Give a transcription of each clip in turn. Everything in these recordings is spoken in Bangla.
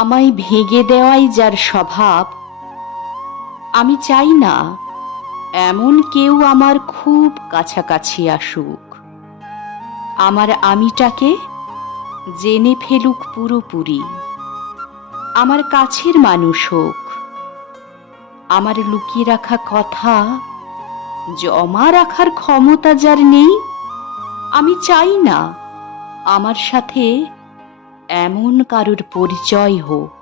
আমায় ভেঙে দেওয়াই যার স্বভাব, আমি চাই না এমন কেউ আমার খুব কাছাকাছি আসুক। আমার আমিটাকে জেনে ফেলুক পুরোপুরি। আমার কাছের মানুষ হোক, আমার লুকিয়ে রাখা কথা, জমা রাখার ক্ষমতা যার নেই, আমি চাই না আমার সাথে এমন কারুর পরিচয় হোক।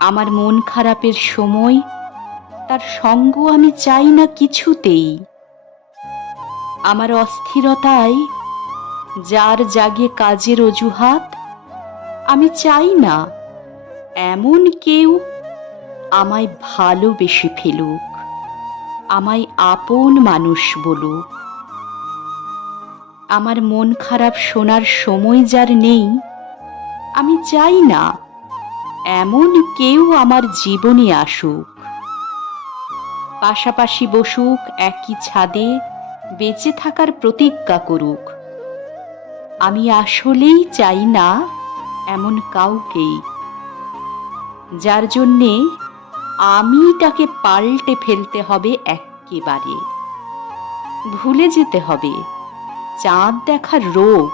আমার মন খারাপের সময় তার সঙ্গ আমি চাই না কিছুতেই। আমার অস্থিরতায় যার জাগে কাজের অজুহাত আমি চাই না। এমন কেউ আমায় ভালোবেসে ফেলুক, আমায় আপন মানুষ বলুক। আমার মন খারাপ শোনার সময় যার নেই, আমি চাই না এমন কেউ আমার জীবনে আসুক। পাশাপাশি বসুক একই ছাদে, বেঁচে থাকার প্রতিজ্ঞা করুক। আমি আসলেই চাই না এমন কাউকেই, যার জন্যে আমি তাকে পাল্টে ফেলতে হবে এক্কেবারে। ভুলে যেতে হবে। চাঁদ দেখার রোগ,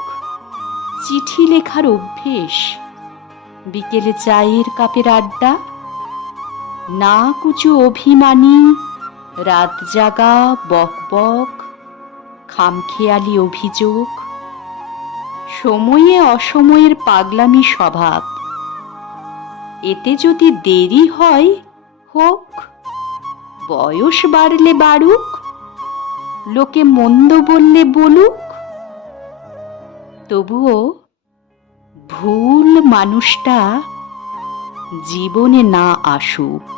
চিঠি লেখার অভ্যেস, বিকেলে চায়ের কাপের আড্ডা, না কুচু অভিমানী, রাত জাগা বক খামখেয়ালি অভিযোগ, সময়ে অসময়ের পাগলামি স্বভাব। এতে যদি দেরি হয়, হোক, বয়স বাড়লে বাড়ুক, লোকে মন্দ বললে বলুক তবুও ভুল মানুষটা জীবনে না আসুক।